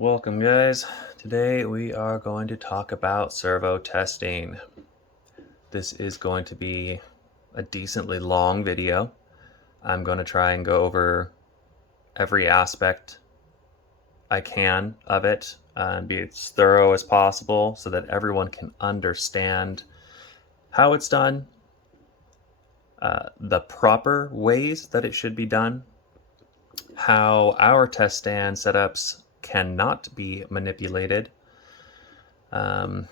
Welcome guys. Today we are going to talk about servo testing. This is going to be a decently long video. I'm going to try and go over every aspect I can of it and be as thorough as possible so that everyone can understand how it's done, the proper ways that it should be done, how our test stand setups cannot be manipulated, the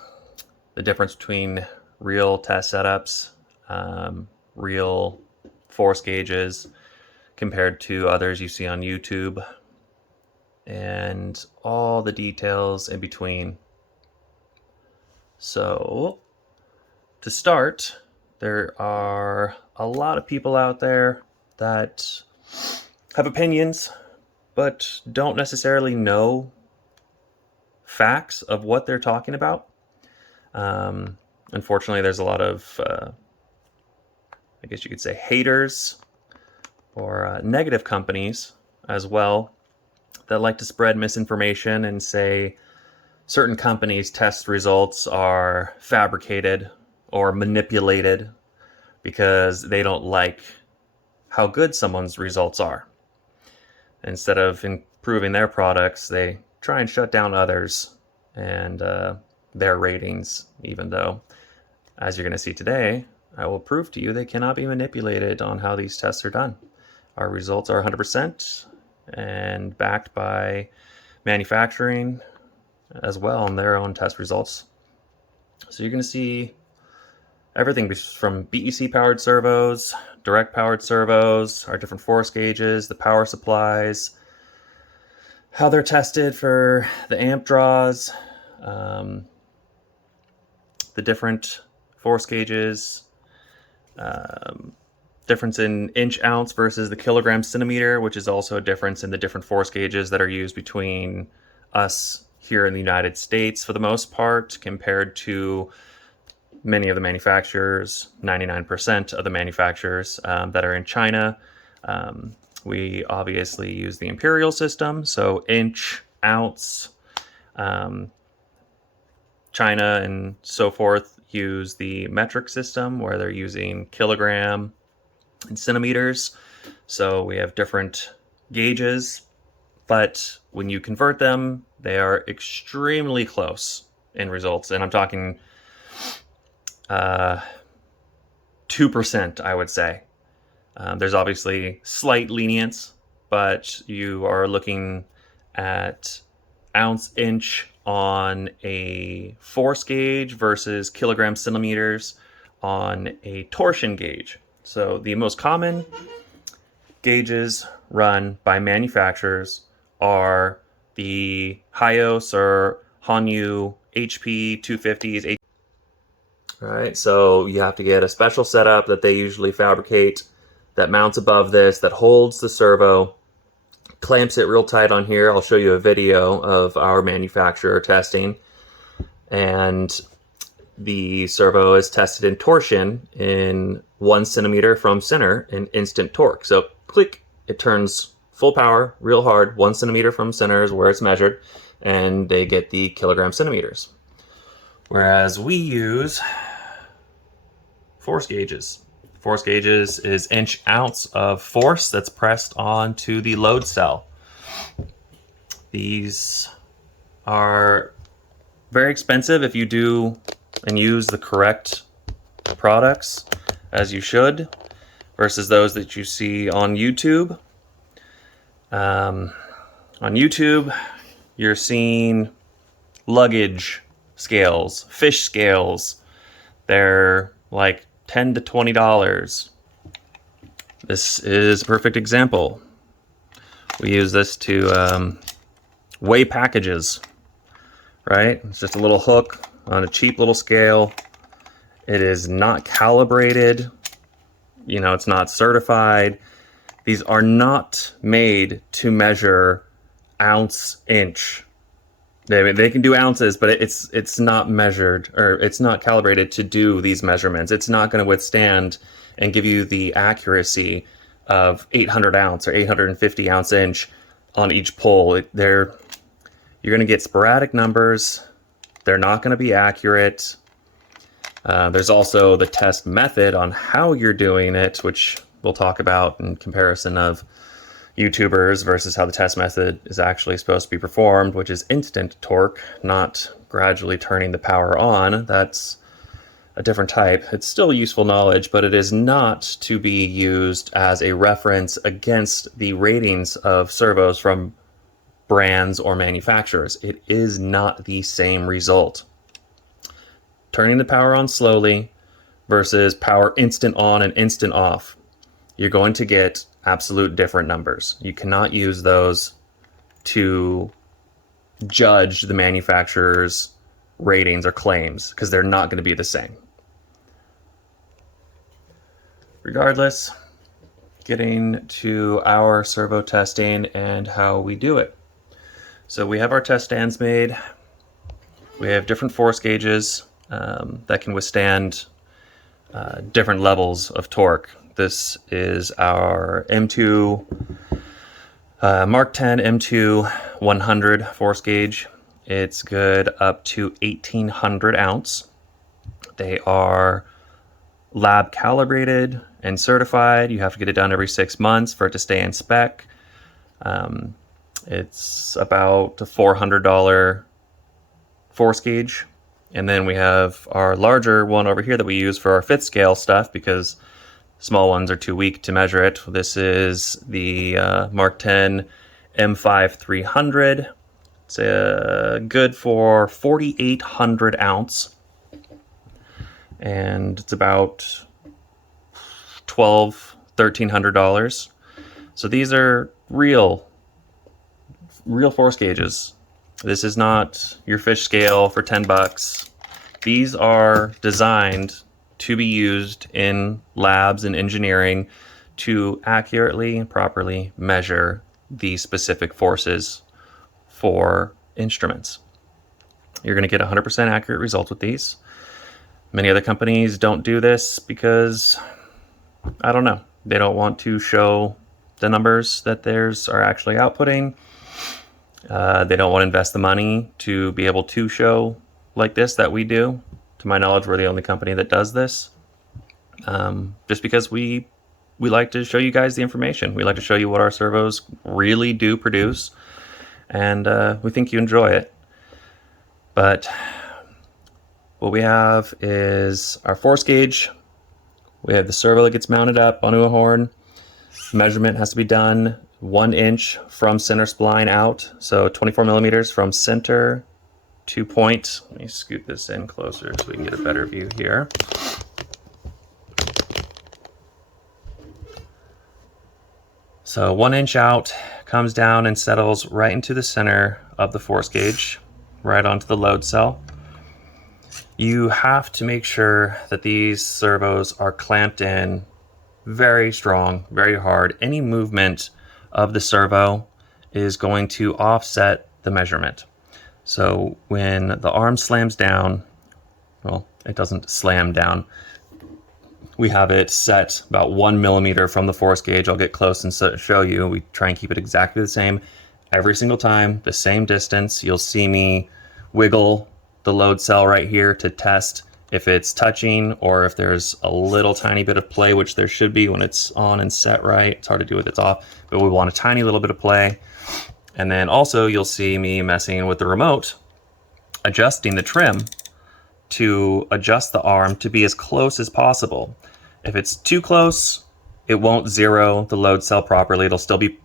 difference between real test setups, real force gauges compared to others you see on YouTube, and all the details in between. So to start, there are a lot of people out there that have opinions but don't necessarily know facts of what they're talking about. Unfortunately, there's a lot of, I guess you could say, haters or negative companies as well that like to spread misinformation and say certain companies' test results are fabricated or manipulated because they don't like how good someone's results are. Instead of improving their products, they try and shut down others and their ratings, even though, as you're going to see today, I will prove to you they cannot be manipulated on how these tests are done. Our results are 100% and backed by manufacturing as well on their own test results. So you're going to see everything from BEC powered servos, direct powered servos, our different force gauges, the power supplies, how they're tested for the amp draws, the different force gauges, difference in inch ounce versus the kilogram centimeter, which is also a difference in the different force gauges that are used between us here in the United States for the most part compared to many of the manufacturers, 99% of the manufacturers that are in China. We obviously use the imperial system, so inch, ounce. China and so forth use the metric system where they're using kilogram and centimeters. So we have different gauges, but when you convert them, they are extremely close in results. And I'm talking 2%, I would say. There's obviously slight lenience, but you are looking at ounce inch on a force gauge versus kilogram centimeters on a torsion gauge. So the most common gauges run by manufacturers are the Hyos or Hanyu HP 250s. All right, so you have to get a special setup that they usually fabricate that mounts above this, that holds the servo, clamps it real tight on here. I'll show you a video of our manufacturer testing. And the servo is tested in torsion in 1 centimeter from center in instant torque. So click, it turns full power, real hard. 1 centimeter from center is where it's measured, and they get the kilogram centimeters. Whereas we use force gauges. Force gauges is inch ounce of force that's pressed onto the load cell. These are very expensive if you do and use the correct products, as you should, versus those that you see on YouTube. On YouTube, you're seeing luggage scales, fish scales. They're like $10 to $20. This is a perfect example. We use this to weigh packages, right? It's just a little hook on a cheap little scale. It is not calibrated. You know, it's not certified. These are not made to measure ounce, inch. They can do ounces, but it's not measured, or it's not calibrated to do these measurements. It's not going to withstand and give you the accuracy of 800 ounce or 850 ounce inch on each pole. You're going to get sporadic numbers. They're not going to be accurate. There's also the test method on how you're doing it, which we'll talk about in comparison of YouTubers versus how the test method is actually supposed to be performed, which is instant torque, not gradually turning the power on. That's a different type. It's still useful knowledge, but it is not to be used as a reference against the ratings of servos from brands or manufacturers. It is not the same result. Turning the power on slowly versus power instant on and instant off, you're going to get absolute different numbers. You cannot use those to judge the manufacturer's ratings or claims because they're not going to be the same. Regardless, getting to our servo testing and how we do it. So we have our test stands made. We have different force gauges that can withstand different levels of torque. This is our M2 Mark 10 M2 100 force gauge. It's good up to 1800 ounce. They are lab calibrated and certified. You have to get it done every 6 months for it to stay in spec. It's about a $400 force gauge. And then we have our larger one over here that we use for our 5th scale stuff because small ones are too weak to measure it. This is the Mark 10 M5 300. It's good for 4,800 ounce. And it's about $1,300. So these are real force gauges. This is not your fish scale for 10 bucks. These are designed to be used in labs and engineering to accurately and properly measure the specific forces for instruments. You're going to get 100% accurate results with these. Many other companies don't do this because, I don't know, they don't want to show the numbers that theirs are actually outputting. They don't want to invest the money to be able to show like this that we do. To my knowledge, we're the only company that does this. Just because we like to show you guys the information. We like to show you what our servos really do produce. And we think you enjoy it. But what we have is our force gauge. We have the servo that gets mounted up onto a horn. Measurement has to be done 1 inch from center spline out. So 24 millimeters from center to point. Let me scoot this in closer so we can get a better view here. So 1 inch out, comes down and settles right into the center of the force gauge, right onto the load cell. You have to make sure that these servos are clamped in very strong, very hard. Any movement of the servo is going to offset the measurement. So when the arm slams down, well, it doesn't slam down. We have it set about 1 millimeter from the force gauge. I'll get close and show you. We try and keep it exactly the same every single time, the same distance. You'll see me wiggle the load cell right here to test if it's touching or if there's a little tiny bit of play, which there should be when it's on and set right. It's hard to do with it's off, but we want a tiny little bit of play. And then also you'll see me messing with the remote, adjusting the trim to adjust the arm to be as close as possible. If it's too close, it won't zero the load cell properly. It'll still be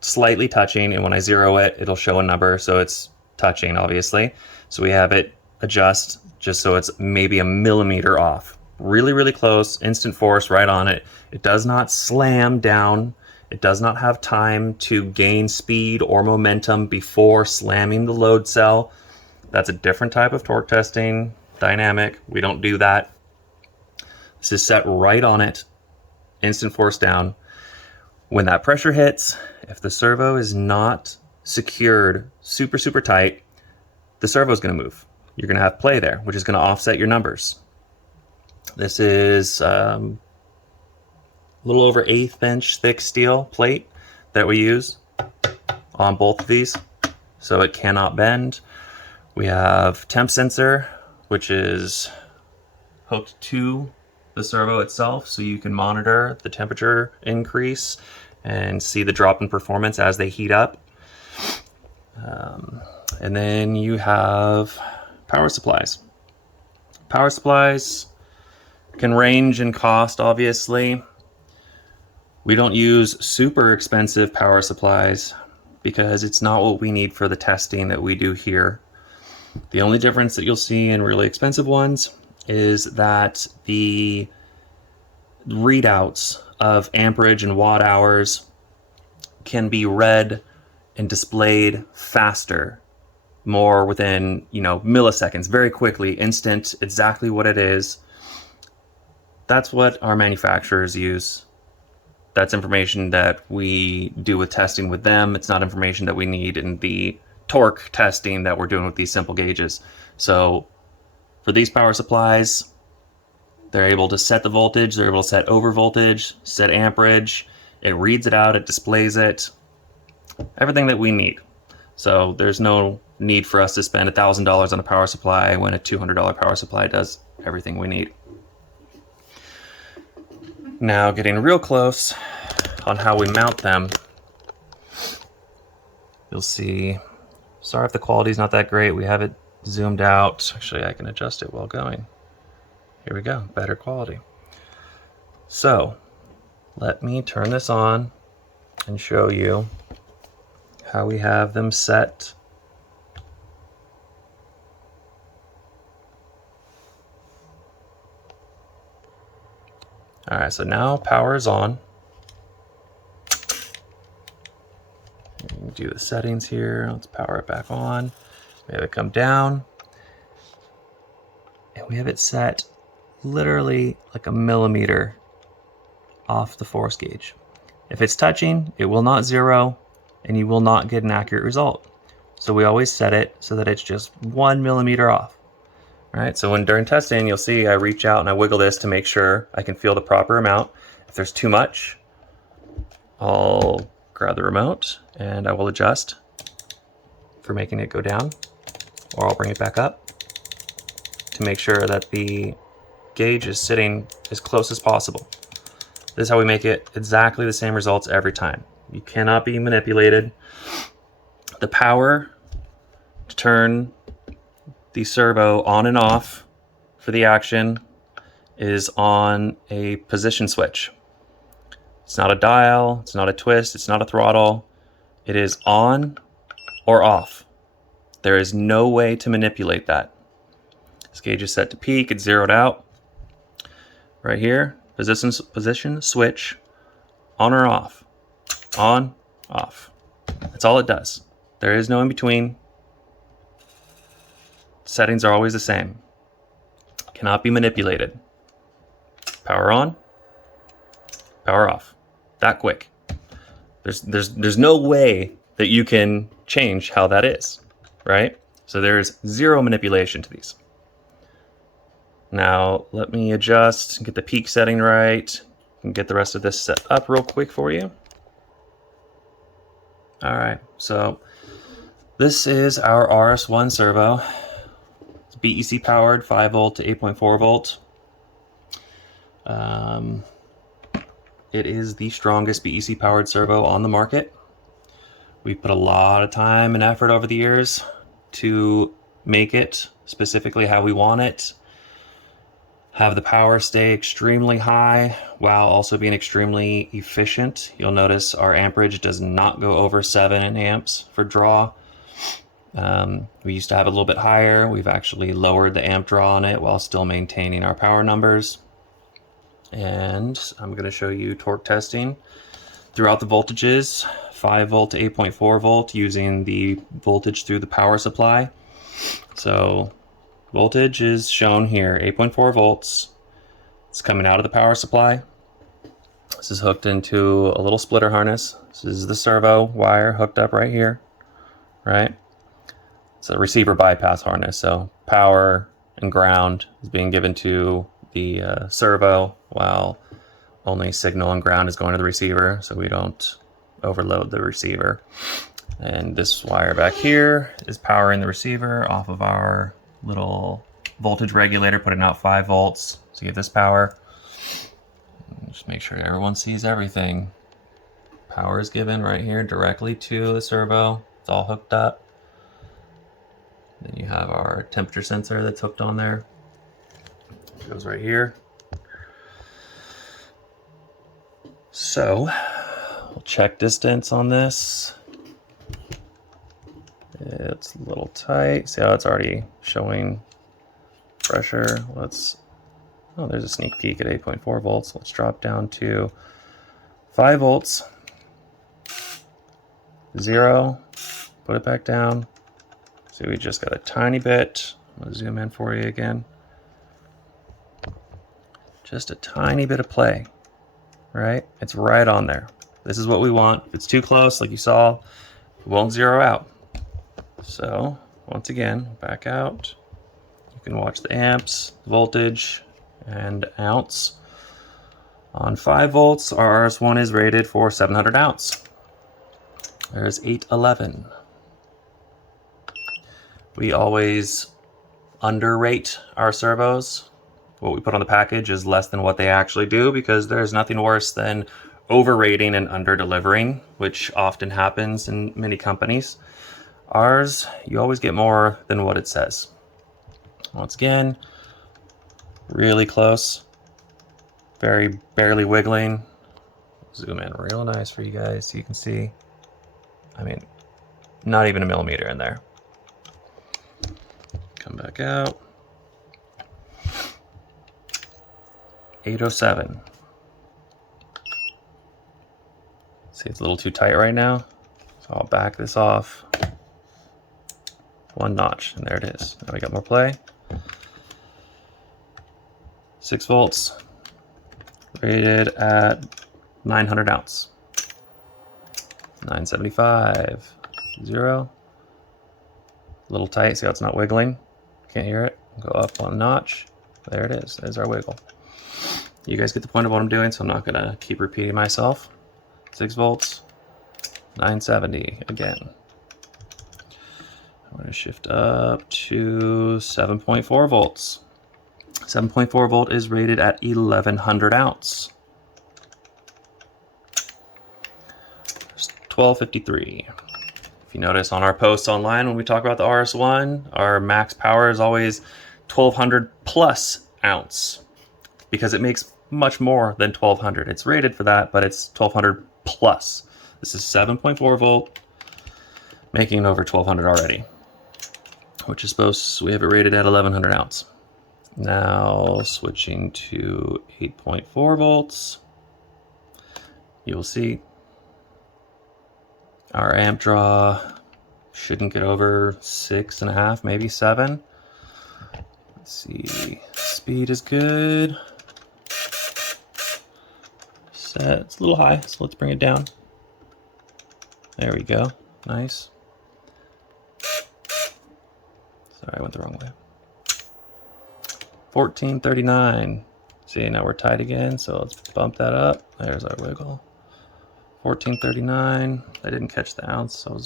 slightly touching, and when I zero it, it'll show a number, so it's touching, obviously. So we have it adjust just so it's maybe a millimeter off. Really, really close, instant force right on it. It does not slam down. It does not have time to gain speed or momentum before slamming the load cell. That's a different type of torque testing dynamic. We don't do that. This is set right on it, instant force down. When that pressure hits, if the servo is not secured super, super tight, the servo is going to move. You're going to have play there, which is going to offset your numbers. This is a little over 1/8 inch thick steel plate that we use on both of these. so it cannot bend. We have temp sensor, which is hooked to the servo itself, so you can monitor the temperature increase and see the drop in performance as they heat up. And then you have power supplies. Power supplies can range in cost, obviously. We don't use super expensive power supplies because it's not what we need for the testing that we do here. The only difference that you'll see in really expensive ones is that the readouts of amperage and watt hours can be read and displayed faster, more within, milliseconds, very quickly, instant, exactly what it is. That's what our manufacturers use. That's information that we do with testing with them. It's not information that we need in the torque testing that we're doing with these simple gauges. So for these power supplies, they're able to set the voltage, they're able to set over voltage, set amperage, it reads it out, it displays it, everything that we need. So there's no need for us to spend $1,000 on a power supply when a $200 power supply does everything we need. Now, getting real close on how we mount them, you'll see, sorry if the quality's not that great, we have it zoomed out. Actually, I can adjust it while going. Here we go, better quality. So, let me turn this on and show you how we have them set. All right, so now power is on. Do the settings here. Let's power it back on. We have it come down. And we have it set literally like a millimeter off the force gauge. If it's touching, it will not zero and you will not get an accurate result. So we always set it so that it's just 1 millimeter off. All right, so during testing, you'll see I reach out and I wiggle this to make sure I can feel the proper amount. If there's too much, I'll grab the remote and I will adjust for making it go down, or I'll bring it back up to make sure that the gauge is sitting as close as possible. This is how we make it exactly the same results every time. You cannot be manipulated. The power to turn the servo on and off for the action is on a position switch. It's not a dial, it's not a twist, it's not a throttle. It is on or off. There is no way to manipulate that. This gauge is set to peak, it's zeroed out. Right here, position switch, on or off, on, off. That's all it does. There is no in between. Settings are always the same. Cannot be manipulated. Power on, power off. That quick. There's no way that you can change how that is, right? So there's zero manipulation to these. Now let me adjust and get the peak setting right and get the rest of this set up real quick for you. All right, so this is our RS1 servo. It's BEC powered, 5 volt to 8.4 volt. It is the strongest BEC powered servo on the market. We put a lot of time and effort over the years to make it specifically how we want it. Have the power stay extremely high while also being extremely efficient. You'll notice our amperage does not go over 7 amps for draw. We used to have a little bit higher. We've actually lowered the amp draw on it while still maintaining our power numbers. And I'm going to show you torque testing throughout the voltages, 5 volt to 8.4 volt using the voltage through the power supply. So voltage is shown here, 8.4 volts. It's coming out of the power supply. This is hooked into a little splitter harness. This is the servo wire hooked up right here, right? It's a receiver bypass harness, so power and ground is being given to the servo while only signal and ground is going to the receiver, so we don't overload the receiver. And this wire back here is powering the receiver off of our little voltage regulator, putting out 5 volts to give this power. Just make sure everyone sees everything. Power is given right here directly to the servo. It's all hooked up. Then you have our temperature sensor that's hooked on there. It goes right here. So we'll check distance on this. It's a little tight. See how it's already showing pressure. Oh, there's a sneak peek at 8.4 volts. Let's drop down to 5 volts. 0. Put it back down. See, we just got a tiny bit. I'm going to zoom in for you again. Just a tiny bit of play, right? It's right on there. This is what we want. If it's too close, like you saw, it won't zero out. So, once again, back out. You can watch the amps, voltage, and ounce. On 5 volts, our RS1 is rated for 700 ounce. There's 811. We always underrate our servos. What we put on the package is less than what they actually do, because there's nothing worse than overrating and under-delivering, which often happens in many companies. Ours, you always get more than what it says. Once again, really close, very barely wiggling. Zoom in real nice for you guys so you can see. I mean, not even a millimeter in there. Come back out. 807. See, it's a little too tight right now, so I'll back this off 1 notch, and there it is. Now we got more play. 6 volts, rated at 900 ounce. 975, 0. A little tight, see how it's not wiggling? Can't hear it. Go up 1 notch. There it is. There's our wiggle. You guys get the point of what I'm doing, so I'm not going to keep repeating myself. 6 volts, 970 again. I'm going to shift up to 7.4 volts. 7.4 volt is rated at 1100 ounce. 1253. If you notice on our posts online, when we talk about the RS1, our max power is always 1200 plus ounce, because it makes much more than 1200. It's rated for that, but it's 1200 plus. This is 7.4 volt, making over 1200 already, which is we have it rated at 1100 ounce. Now switching to 8.4 volts, you'll see our amp draw shouldn't get over 6.5, maybe 7. Let's see, speed is good. Set, it's a little high, so let's bring it down. There we go, nice. Sorry, I went the wrong way. 1439. See, now we're tight again, so let's bump that up. There's our wiggle. 1439. I didn't catch the ounce, so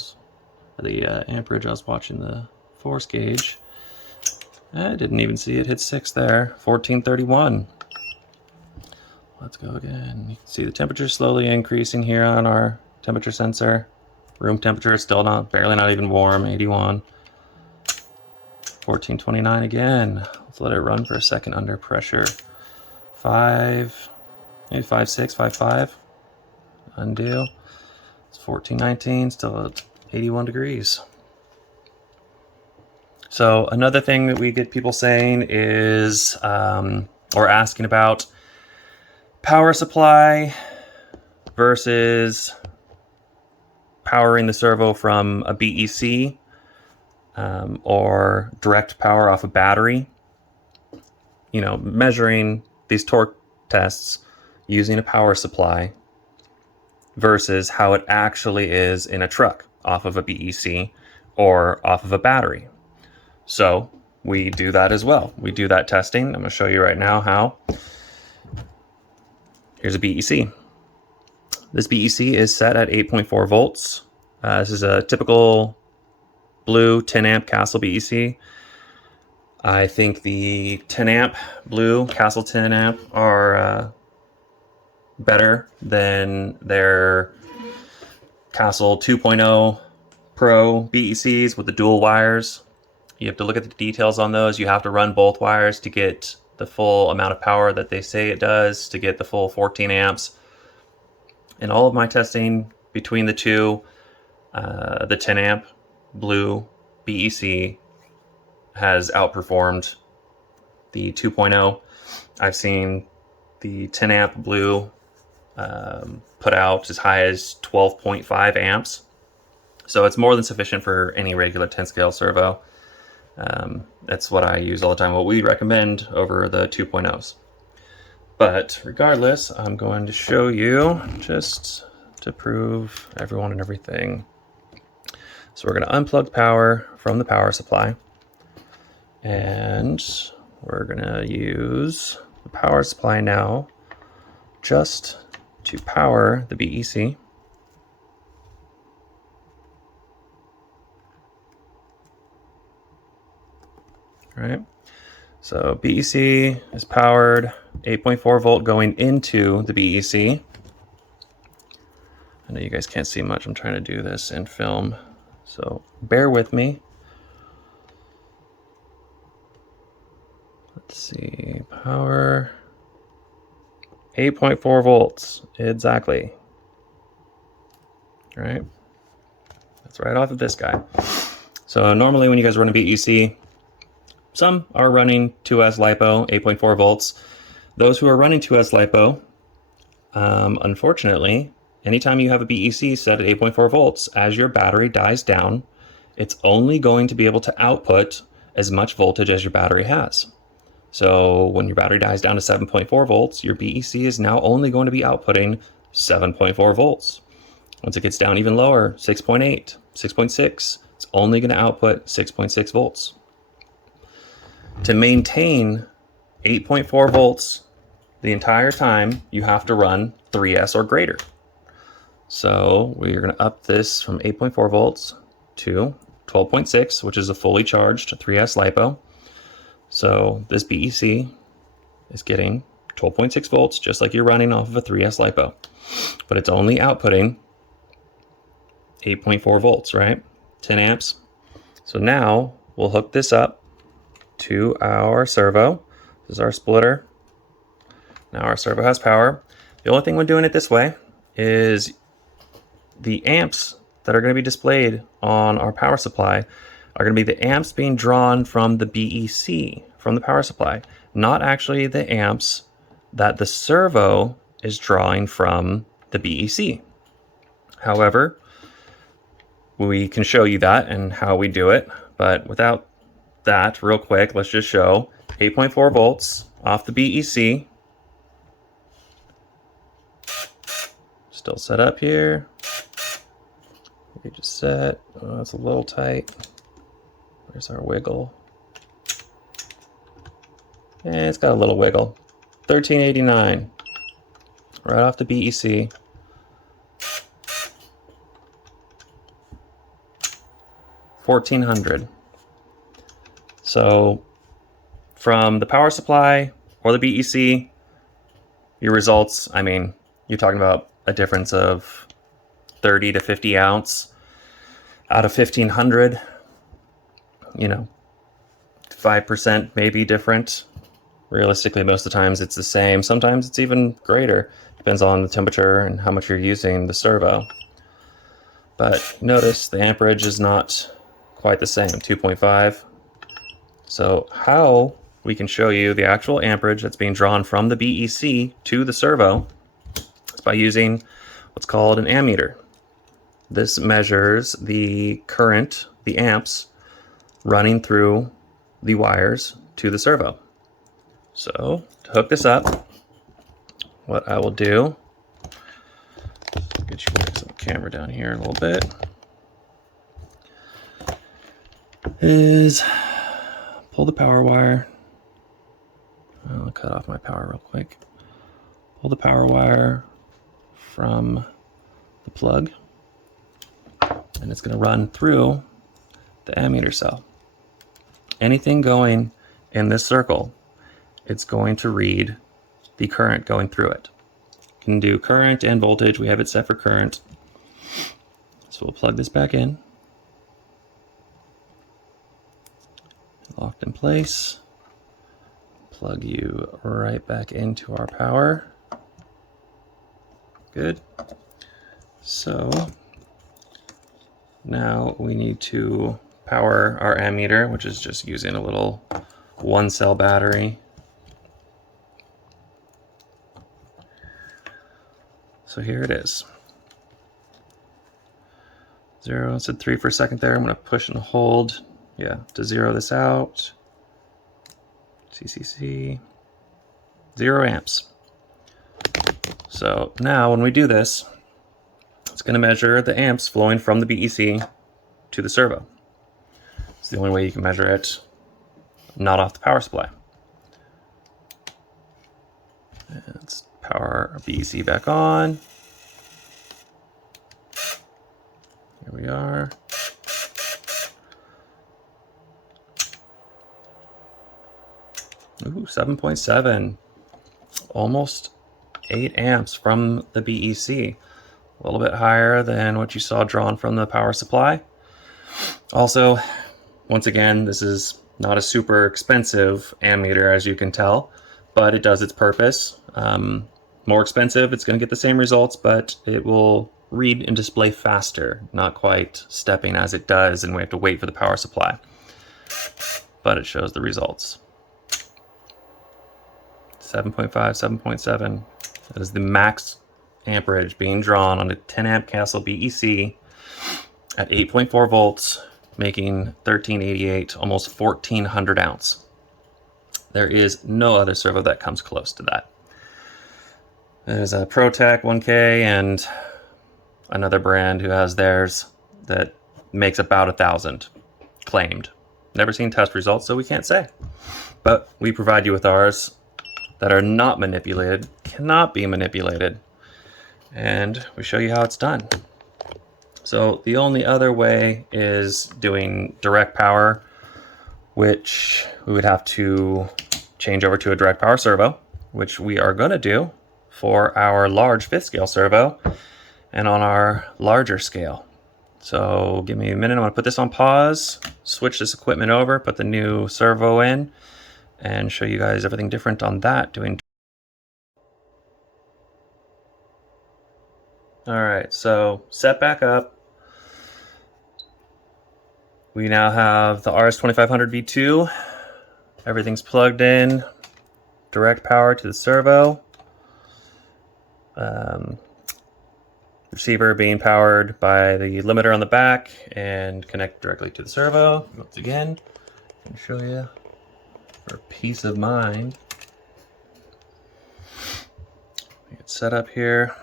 the amperage. I was watching the force gauge. I didn't even see it hit 6 there. 1431. Let's go again. You can see the temperature slowly increasing here on our temperature sensor. Room temperature is still barely not even warm, 81. 1429 again. Let's let it run for a second under pressure. 5, maybe 5.6, 5.5. Undo. It's 1419, still at 81 degrees. So another thing that we get people saying is, or asking about, power supply versus powering the servo from a BEC, or direct power off a battery. You know, measuring these torque tests using a power supply versus how it actually is in a truck off of a BEC or off of a battery. So we do that as well. We do that testing. I'm going to show you right now how. Here's a BEC. This BEC is set at 8.4 volts. This is a typical blue 10 amp Castle BEC. I think the 10 amp blue Castle 10 amp are better than their Castle 2.0 Pro BECs with the dual wires. You have to look at the details on those. You have to run both wires to get the full amount of power that they say it does, to get the full 14 amps. In all of my testing between the two, the 10 amp blue BEC has outperformed the 2.0. I've seen the 10 amp blue put out as high as 12.5 amps. So it's more than sufficient for any regular 10 scale servo. That's what I use all the time, what we recommend over the 2.0s. But regardless, I'm going to show you just to prove everyone and everything. So we're going to unplug power from the power supply, and we're going to use the power supply now just to power the BEC. All right, so BEC is powered, 8.4 volt going into the BEC. I know you guys can't see much. I'm trying to do this in film, so bear with me. Let's see, power, 8.4 volts, exactly. All right, that's right off of this guy. So normally when you guys run a BEC, some are running 2S LiPo, 8.4 volts. Those who are running 2S LiPo, unfortunately, anytime you have a BEC set at 8.4 volts, as your battery dies down, it's only going to be able to output as much voltage as your battery has. So when your battery dies down to 7.4 volts, your BEC is now only going to be outputting 7.4 volts. Once it gets down even lower, 6.8, 6.6, it's only going to output 6.6 volts. To maintain 8.4 volts the entire time, you have to run 3S or greater. So we're going to up this from 8.4 volts to 12.6, which is a fully charged 3S LiPo. So this BEC is getting 12.6 volts, just like you're running off of a 3S LiPo, but it's only outputting 8.4 volts, right? 10 amps. So now we'll hook this up to our servo. This is our splitter. Now our servo has power. The only thing when doing it this way is the amps that are going to be displayed on our power supply are going to be the amps being drawn from the BEC, from the power supply, not actually the amps that the servo is drawing from the BEC. However, we can show you that and how we do it, but without that, real quick, let's just show 8.4 volts off the BEC. Still set up here. We just set. Oh, it's a little tight. Where's our wiggle? And it's got a little wiggle. 1389. Right off the BEC. 1400. So from the power supply or the BEC, your results, I mean, you're talking about a difference of 30 to 50 ounce out of 1500, you know, 5% may be different. Realistically, most of the times it's the same. Sometimes it's even greater. Depends on the temperature and how much you're using the servo. But notice the amperage is not quite the same, 2.5. So how we can show you the actual amperage that's being drawn from the BEC to the servo is by using what's called an ammeter. This measures the current, the amps, running through the wires to the servo. So to hook this up, what I will do, get you guys the camera down here a little bit, is pull the power wire. I'll cut off my power real quick. Pull the power wire from the plug. and it's going to run through the ammeter cell. Anything going in this circle, it's going to read the current going through it. You can do current and voltage. We have it set for current. So we'll plug this back in. Locked in place. Plug you right back into our power. Good. So now we need to power our ammeter, which is just using a little 1-cell battery. So here it is. 0, it said 3 for a second there. I'm going to push and hold, to zero this out. CCC, 0 amps. So now when we do this, it's going to measure the amps flowing from the BEC to the servo. It's the only way you can measure it, not off the power supply. Let's power our BEC back on. Here we are. Ooh, 7.7. Almost 8 amps from the BEC. A little bit higher than what you saw drawn from the power supply. Also, once again, this is not a super expensive ammeter, as you can tell, but it does its purpose. More expensive, it's going to get the same results, but it will read and display faster, not quite stepping as it does, and we have to wait for the power supply. But it shows the results. 7.5, 7.7. That is the max amperage being drawn on a 10 amp Castle BEC at 8.4 volts, making 1388, almost 1400 ounce. There is no other servo that comes close to that. There's a ProTech 1K and another brand who has theirs that makes about 1,000 claimed. Never seen test results, so we can't say. But we provide you with ours that are not manipulated, cannot be manipulated, and we show you how it's done. So the only other way is doing direct power, which we would have to change over to a direct power servo, which we are going to do for our large 5th scale servo and on our larger scale. So give me a minute. I'm going to put this on pause, switch this equipment over, put the new servo in, and show you guys everything different on that. All right, so set back up. We now have the RS2500 V2. Everything's plugged in. Direct power to the servo. Receiver being powered by the limiter on the back and connect directly to the servo. Once again, I'll show you for peace of mind. Get set up here.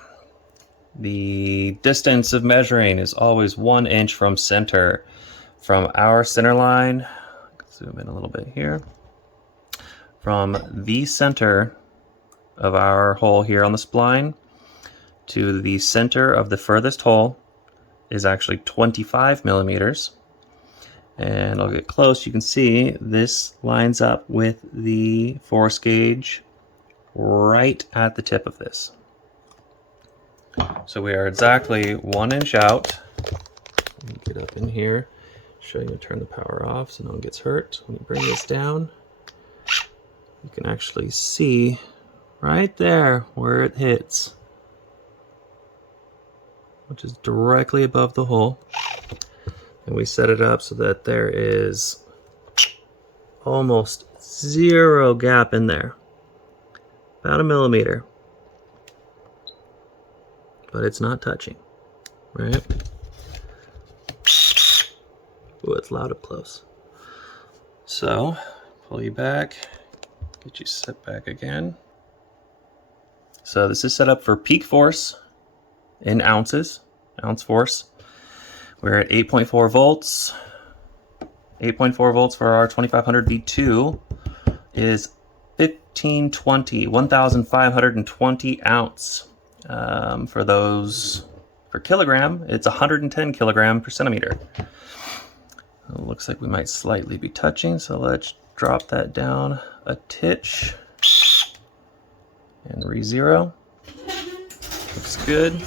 The distance of measuring is always 1 inch from center. From our center line, zoom in a little bit here. From the center of our hole here on the spline to the center of the furthest hole is actually 25 millimeters. And I'll get close. You can see this lines up with the force gauge right at the tip of this. So we are exactly 1 inch out. Let me get up in here, show you, turn the power off so no one gets hurt. When you bring this down, you can actually see right there where it hits, which is directly above the hole. And we set it up so that there is almost 0 gap in there. About 1 millimeter. But it's not touching, right? Ooh, it's loud up close. So, pull you back, get you set back again. So this is set up for peak force in ounces, ounce force. We're at 8.4 volts. 8.4 volts for our 2500 V2 is 1520 ounce. For those For kilogram, it's 110 kilogram per centimeter. It looks like we might slightly be touching, so let's drop that down a titch and re-zero. Looks good.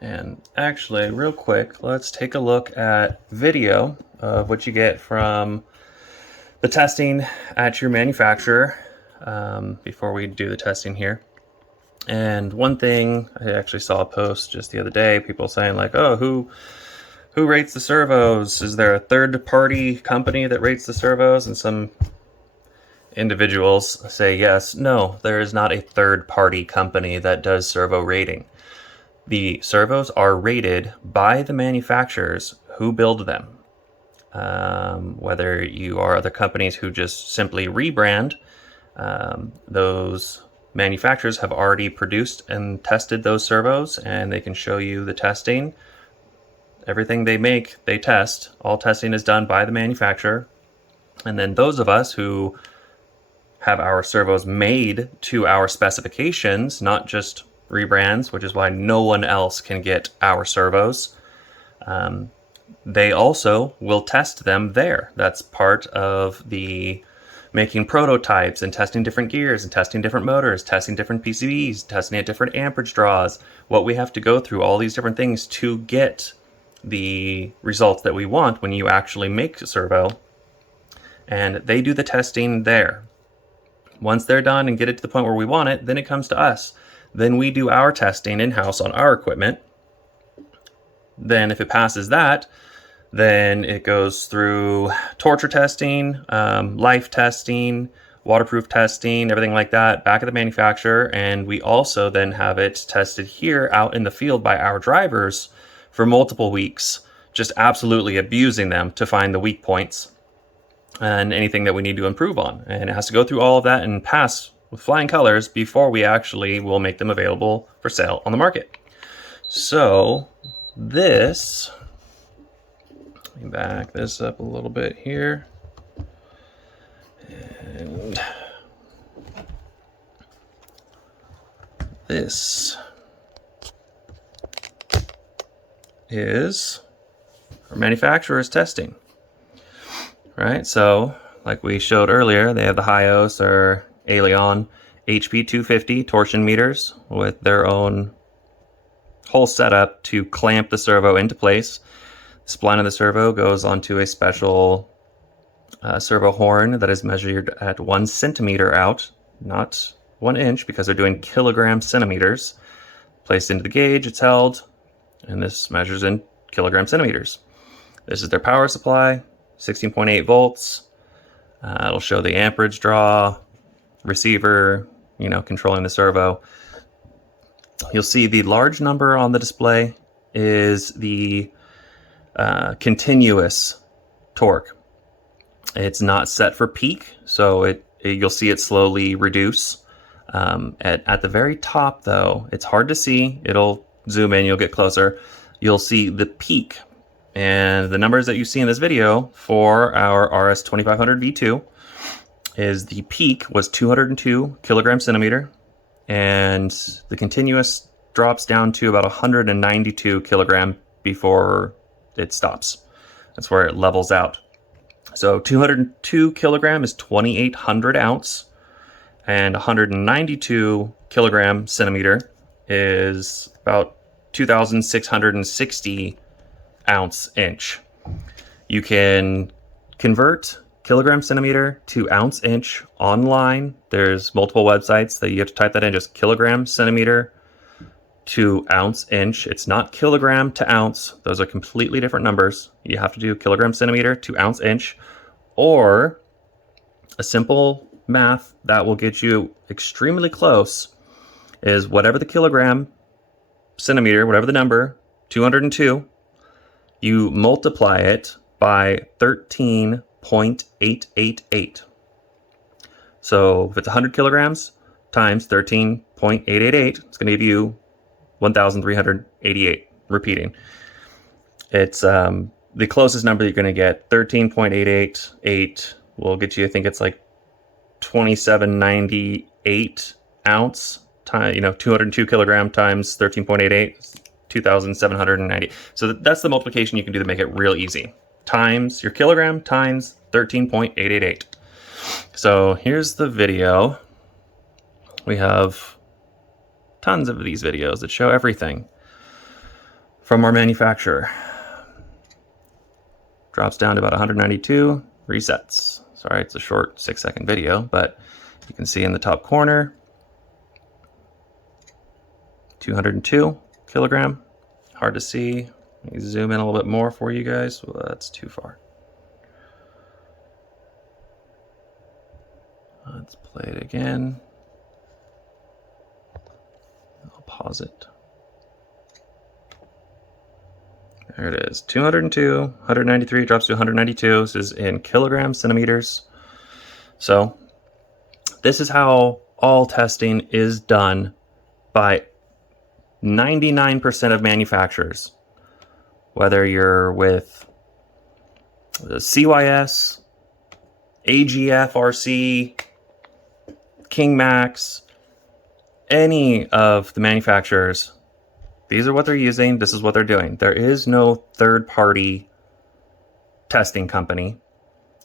And actually, real quick, let's take a look at video of what you get from the testing at your manufacturer before we do the testing here. And one thing, I actually saw a post just the other day, people saying like, oh, who rates the servos? Is there a third-party company that rates the servos? And some individuals say yes. No, there is not a third-party company that does servo rating. The servos are rated by the manufacturers who build them. Whether you are other companies who just simply rebrand, those manufacturers have already produced and tested those servos, and they can show you the testing. Everything they make, they test. All testing is done by the manufacturer. And then those of us who have our servos made to our specifications, not just rebrands, which is why no one else can get our servos, they also will test them there. That's part of the making prototypes and testing different gears and testing different motors, testing different PCBs, testing at different amperage draws, what we have to go through, all these different things to get the results that we want when you actually make a servo. And they do the testing there. Once they're done and get it to the point where we want it, then it comes to us. Then we do our testing in-house on our equipment. Then if it passes that, then it goes through torture testing, life testing, waterproof testing, everything like that, back at the manufacturer. And we also then have it tested here out in the field by our drivers for multiple weeks, just absolutely abusing them to find the weak points and anything that we need to improve on. And it has to go through all of that and pass with flying colors before we actually will make them available for sale on the market. So this, let me back this up a little bit here. And this is our manufacturer's testing, right? So like we showed earlier, they have the Hyos or Alion HP 250 torsion meters with their own whole setup to clamp the servo into place. The spline of the servo goes onto a special servo horn that is measured at 1 centimeter out, not 1 inch, because they're doing kilogram centimeters. Placed into the gauge, it's held, and this measures in kilogram centimeters. This is their power supply, 16.8 volts. It'll show the amperage draw, receiver, controlling the servo. You'll see the large number on the display is the continuous torque. It's not set for peak, so you'll see it slowly reduce. At the very top, though, it's hard to see. It'll zoom in, you'll get closer. You'll see the peak. And the numbers that you see in this video for our RS2500 V2 is the peak was 202 kilogram centimeter, and the continuous drops down to about 192 kilogram before it stops. That's where it levels out. So 202 kilogram is 2,800 ounce, and 192 kilogram centimeter is about 2,660 ounce inch. You can convert kilogram centimeter to ounce inch online. There's multiple websites that you have to type that in, just kilogram centimeter to ounce inch. It's not kilogram to ounce. Those are completely different numbers. You have to do kilogram centimeter to ounce inch, or a simple math that will get you extremely close is whatever the kilogram centimeter, whatever the number, 202, you multiply it by 13.888. So if it's 100 kilograms times 13.888, it's going to give you 1,388. Repeating. It's the closest number you're going to get. 13.888 will get you, I think it's like 2798 ounce, 202 kilogram times 13.88, 2,790. So that's the multiplication you can do to make it real easy. Times your kilogram times 13.888. So here's the video. We have tons of these videos that show everything from our manufacturer. Drops down to about 192, resets. Sorry, it's a short 6-second video, but you can see in the top corner, 202 kilogram. Hard to see. Let me zoom in a little bit more for you guys. Well, that's too far. Let's play it again. I'll pause it. There it is. 202, 193, drops to 192. This is in kilograms, centimeters. So this is how all testing is done by 99% of manufacturers. Whether you're with the CYS, AGF, RC, King Max, any of the manufacturers, these are what they're using. This is what they're doing. There is no third-party testing company.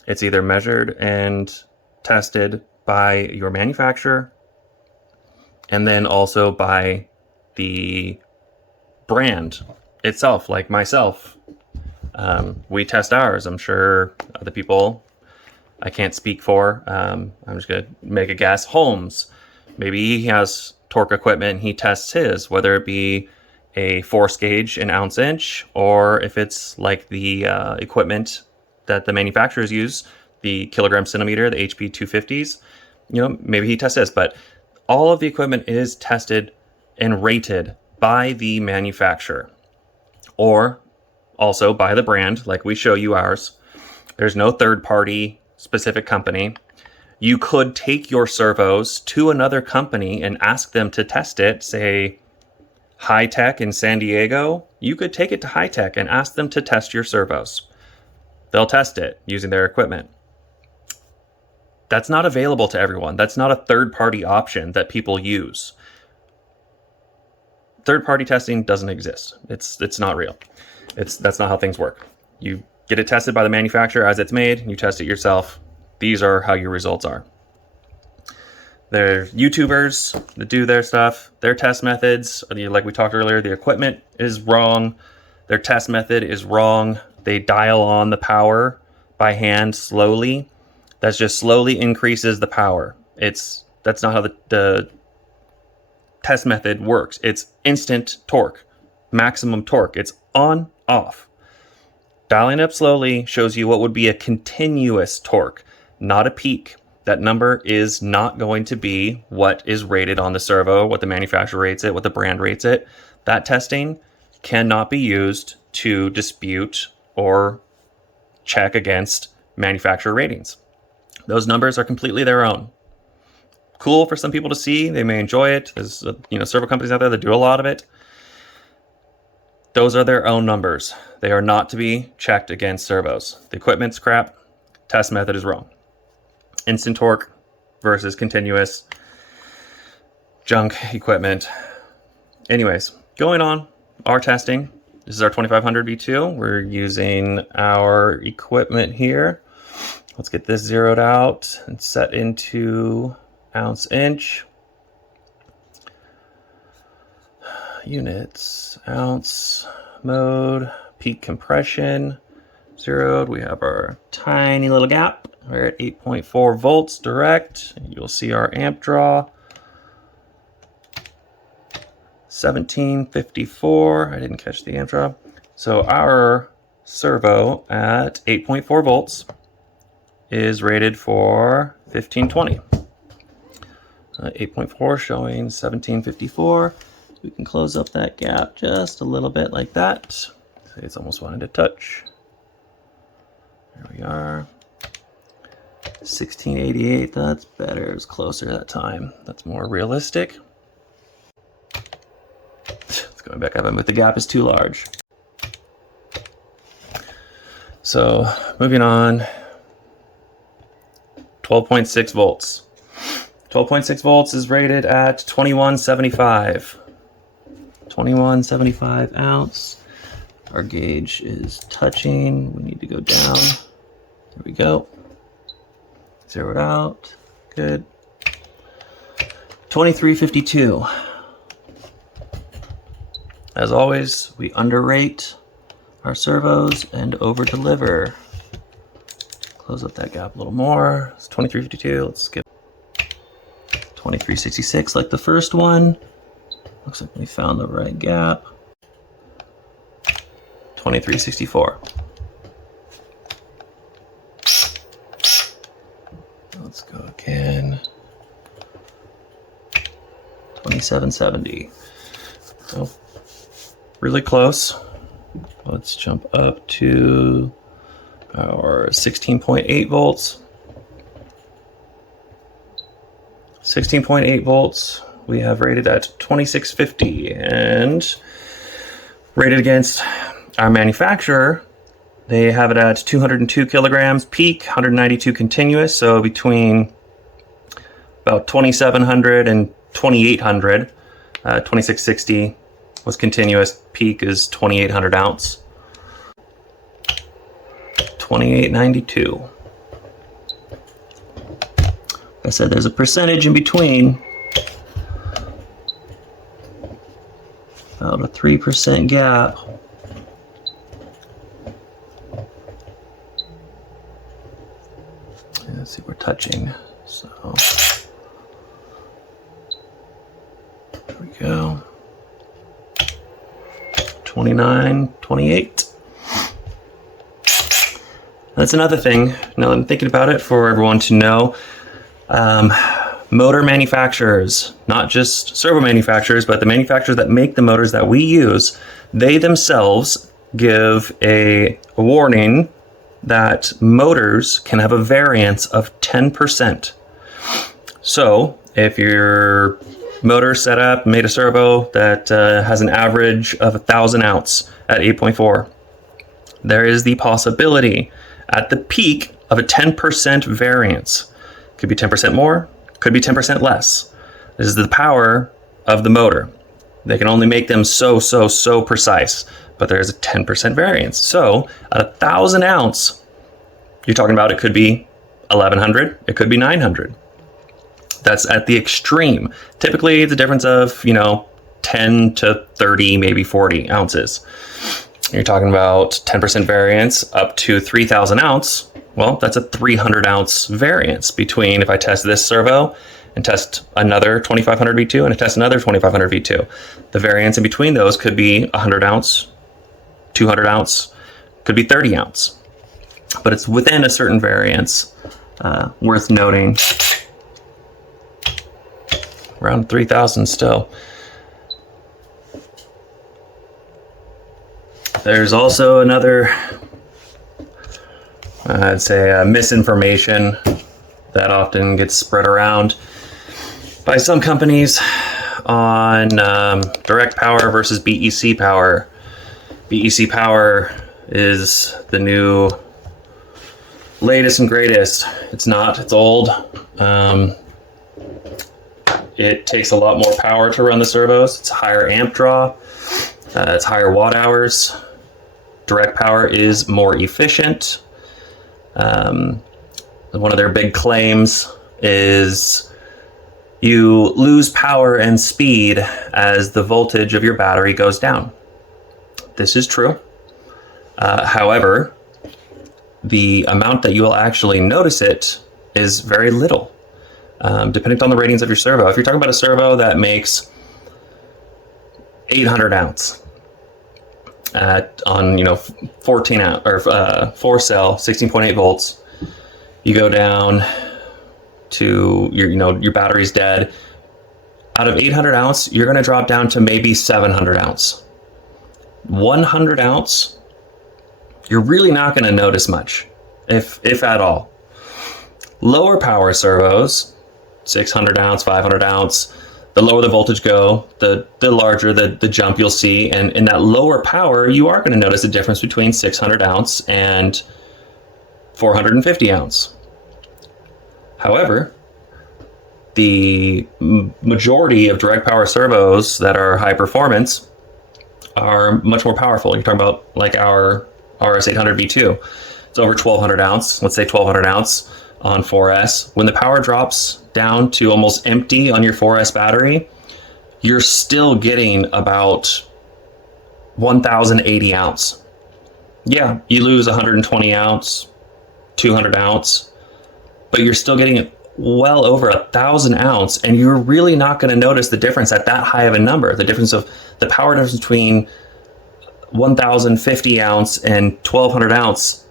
It's either measured and tested by your manufacturer and then also by the brand itself, like myself. We test ours. I'm sure other people I can't speak for. I'm just going to make a guess. Holmes, maybe he has torque equipment. He tests his, whether it be a force gauge, an ounce inch, or if it's like the equipment that the manufacturers use, the kilogram centimeter, the HP 250s. You know, maybe he tests this, but all of the equipment is tested and rated by the manufacturer, or also by the brand, like we show you ours. There's no third-party specific company. You could take your servos to another company and ask them to test it, say High Tech in San Diego. You could take it to High Tech and ask them to test your servos. They'll test it using their equipment. That's not available to everyone. That's not a third-party option that people use. Third-party testing doesn't exist. It's not real. That's not how things work. You get it tested by the manufacturer as it's made, you test it yourself. These are how your results are. They're YouTubers that do their stuff. Their test methods, like we talked earlier, the equipment is wrong. Their test method is wrong. They dial on the power by hand slowly. That just slowly increases the power. That's not how the test method works. It's instant torque, maximum torque. It's on, off. Dialing up slowly shows you what would be a continuous torque, not a peak. That number is not going to be what is rated on the servo, what the manufacturer rates it, what the brand rates it. That testing cannot be used to dispute or check against manufacturer ratings. Those numbers are completely their own. Cool for some people to see. They may enjoy it. There's servo companies out there that do a lot of it. Those are their own numbers. They are not to be checked against servos. The equipment's crap. Test method is wrong. Instant torque versus continuous junk equipment. Anyways, going on our testing. This is our 2500 V2. We're using our equipment here. Let's get this zeroed out and set into ounce inch. Units, ounce, mode, peak compression, zeroed. We have our tiny little gap. We're at 8.4 volts direct. You'll see our amp draw. 1754. I didn't catch the amp draw. So our servo at 8.4 volts is rated for 1520. 8.4 showing 1754. We can close up that gap just a little bit like that. It's almost wanting to touch. There we are. 1688, that's better. It was closer that time. That's more realistic. It's going back up, but the gap is too large. So moving on, 12.6 volts. 12.6 volts is rated at 2175. 2175 ounce. Our gauge is touching. We need to go down. There we go. Zero it out. Good. 2352. As always, we underrate our servos and over-deliver. Close up that gap a little more. It's 2352. Let's skip 2366 like the first one. Looks like we found the right gap. 2364. Let's go again. 2770. Oh, really close. Let's jump up to our 16.8 volts. 16.8 volts. We have rated at 2650 and rated against our manufacturer. They have it at 202 kilograms peak, 192 continuous. So between about 2700 and 2800, 2660 was continuous. Peak is 2800 ounce. 2892. Like I said, there's a percentage in between. About a 3% gap. Let's see, we're touching. So there we go. 29, 28. That's another thing, now that I'm thinking about it, for everyone to know. Motor manufacturers, not just servo manufacturers, but the manufacturers that make the motors that we use, they themselves give a warning that motors can have a variance of 10%. So if your motor set up, made a servo that has an average of 1,000 ounce at 8.4, there is the possibility at the peak of a 10% variance. Could be 10% more, could be 10% less. This is the power of the motor. They can only make them so precise, but there's a 10% variance. So at 1,000 ounce, you're talking about it could be 1,100, it could be 900. That's at the extreme. Typically, it's a difference of, 10 to 30, maybe 40 ounces. You're talking about 10% variance up to 3,000 ounce. Well, that's a 300 ounce variance between if I test this servo and test another 2500 V2 and I test another 2500 V2. The variance in between those could be 100 ounce, 200 ounce, could be 30 ounce. But it's within a certain variance, worth noting. Around 3,000 still. There's also another, I'd say, misinformation that often gets spread around by some companies on direct power versus BEC power. BEC power is the new latest and greatest. It's not, it's old. It takes a lot more power to run the servos. It's a higher amp draw. It's higher watt hours. Direct power is more efficient. One of their big claims is you lose power and speed as the voltage of your battery goes down. This is true. However, the amount that you will actually notice it is very little, depending on the ratings of your servo. If you're talking about a servo that makes 800 ounce on 14 ounce or 4 cell 16.8 volts, you go down to your battery's dead. Out of 800 ounce, you're going to drop down to maybe 700 ounce. 100 ounce, you're really not going to notice much, if at all. Lower power servos, 600 ounce, 500 ounce, the lower the voltage go, the larger the jump you'll see. And in that lower power, you are going to notice a difference between 600 ounce and 450 ounce. However, the majority of direct power servos that are high performance are much more powerful. You're talking about like our RS800V2. It's over 1200 ounce, let's say 1200 ounce on 4S. When the power drops down to almost empty on your 4S battery, you're still getting about 1080 ounce. Yeah, you lose 120 ounce, 200 ounce, but you're still getting it well over 1000 ounce, and you're really not going to notice the difference at that high of a number. The difference of the power difference between 1050 ounce and 1200 ounce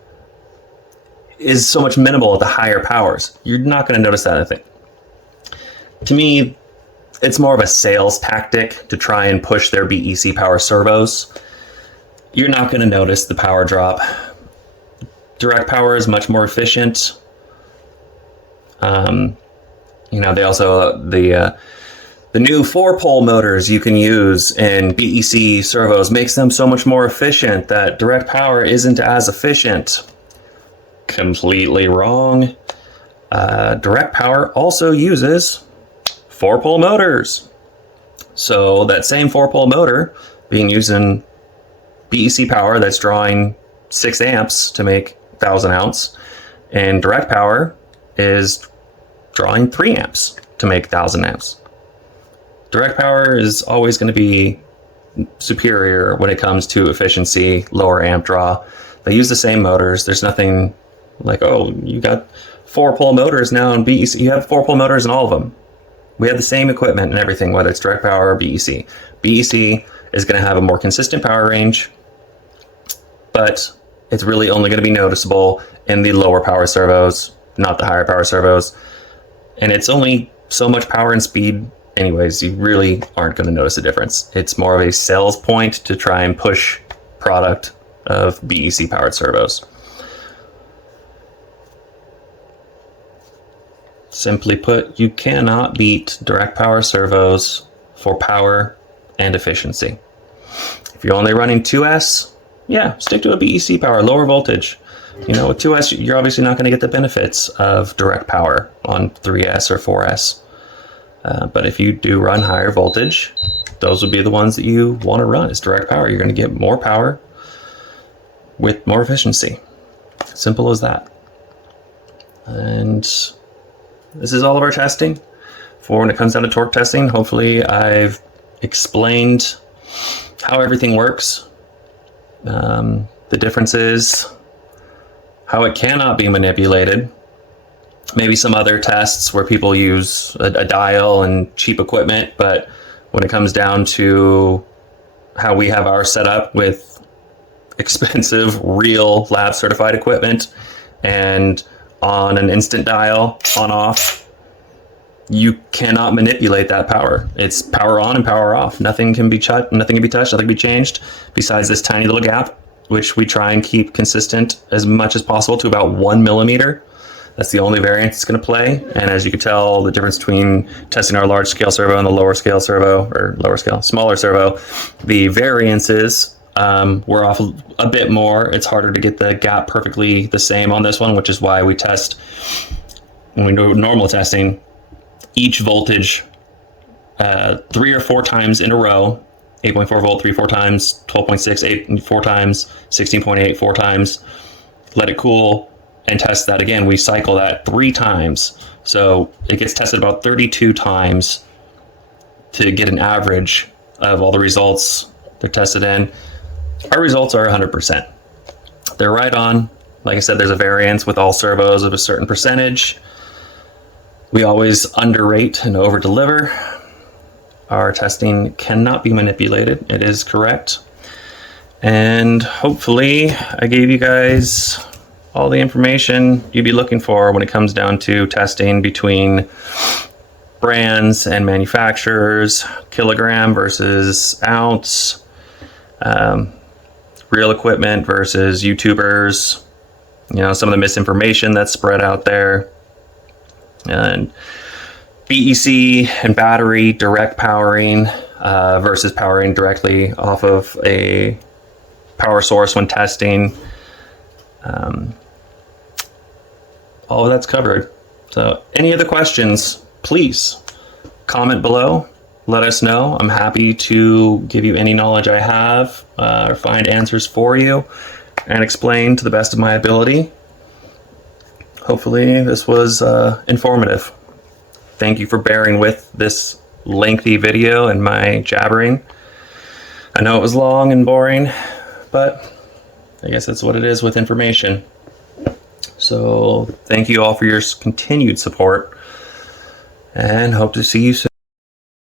is so much minimal at the higher powers. You're not going to notice that, I think. To me, it's more of a sales tactic to try and push their BEC power servos. You're not going to notice the power drop. Direct power is much more efficient. They also the new 4-pole motors you can use in BEC servos makes them so much more efficient that direct power isn't as efficient. Completely wrong. Direct power also uses 4-pole motors. So that same 4-pole motor being used in BEC power that's drawing 6 amps to make 1000 ounce, and direct power is drawing 3 amps to make 1000 amps. Direct power is always going to be superior when it comes to efficiency, lower amp draw. They use the same motors. There's nothing like, oh, you got 4-pole motors now in BEC. You have 4-pole motors in all of them. We have the same equipment and everything, whether it's direct power or BEC. BEC is going to have a more consistent power range, but it's really only going to be noticeable in the lower power servos, not the higher power servos. And it's only so much power and speed anyways, you really aren't going to notice a difference. It's more of a sales point to try and push product of BEC powered servos. Simply put, you cannot beat direct power servos for power and efficiency. If you're only running 2S, yeah, stick to a BEC power, lower voltage. With 2S, you're obviously not going to get the benefits of direct power on 3S or 4S. But if you do run higher voltage, those would be the ones that you want to run as direct power. You're going to get more power with more efficiency. Simple as that. And this is all of our testing for when it comes down to torque testing. Hopefully I've explained how everything works, the differences, how it cannot be manipulated. Maybe some other tests where people use a dial and cheap equipment, but when it comes down to how we have our setup with expensive, real lab certified equipment and on an instant dial, on off, you cannot manipulate that power. It's power on and power off. Nothing can be touched, nothing can be changed besides this tiny little gap, which we try and keep consistent as much as possible to about 1 millimeter. That's the only variance it's going to play. And as you can tell, the difference between testing our large scale servo and the smaller servo, the variances were off a bit more. It's harder to get the gap perfectly the same on this one, which is why we test, when we do normal testing, each voltage 3 or 4 times in a row, 8.4 volt 3 4 times, 12.6 8 4 times, 16.8 4 times, let it cool, and test that again. We cycle that 3 times, so it gets tested about 32 times to get an average of all the results they're tested in. Our results are 100%. They're right on. Like I said, there's a variance with all servos of a certain percentage. We always underrate and over-deliver. Our testing cannot be manipulated. It is correct. And hopefully I gave you guys all the information you'd be looking for when it comes down to testing between brands and manufacturers, kilogram versus ounce, real equipment versus YouTubers, some of the misinformation that's spread out there, and BEC and battery direct powering versus powering directly off of a power source when testing. All of that's covered. So any other questions, please comment below, let us know. I'm happy to give you any knowledge I have, or find answers for you and explain to the best of my ability. Hopefully this was informative. Thank you for bearing with this lengthy video and my jabbering. I know it was long and boring, but I guess that's what it is with information. So thank you all for your continued support, and hope to see you soon.